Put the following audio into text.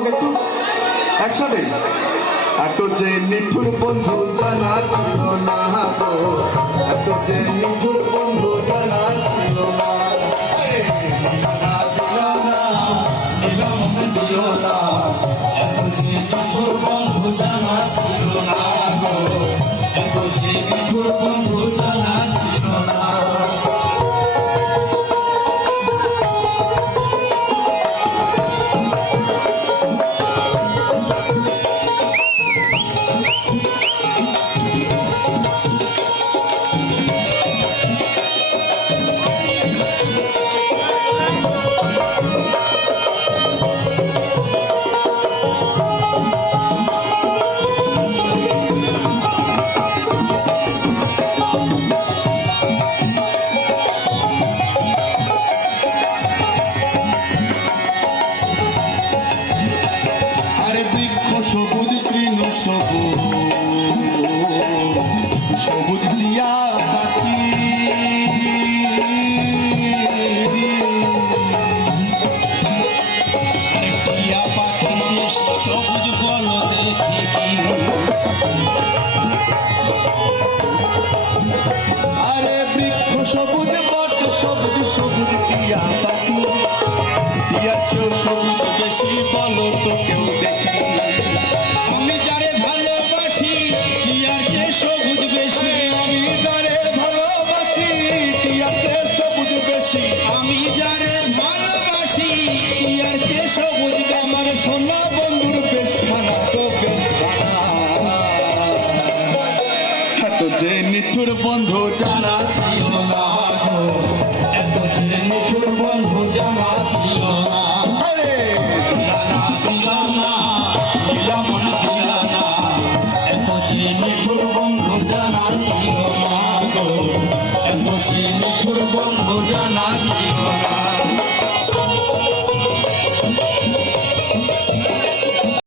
হোক একটু একসাথে। এত যে নিঠুর বন্ধু জানা ছিল না গো, এত যে নিঠুর বন্ধু জানা ছিল না। এত যে নিঠুর বন্ধু জানা ছিল না গো, এত যে নিঠুর বন্ধু জানা ছিল না। সবুজ তৃণ সবুজ টিয়া পাখি, টিয়া পাখি সবুজ বল দেখি, আরে বৃক্ষ সবুজ বট সবুজ সবুজ টিয়া পাখি, টিয়ার চেয়েও সবুজ বেশি বলো তো কেউ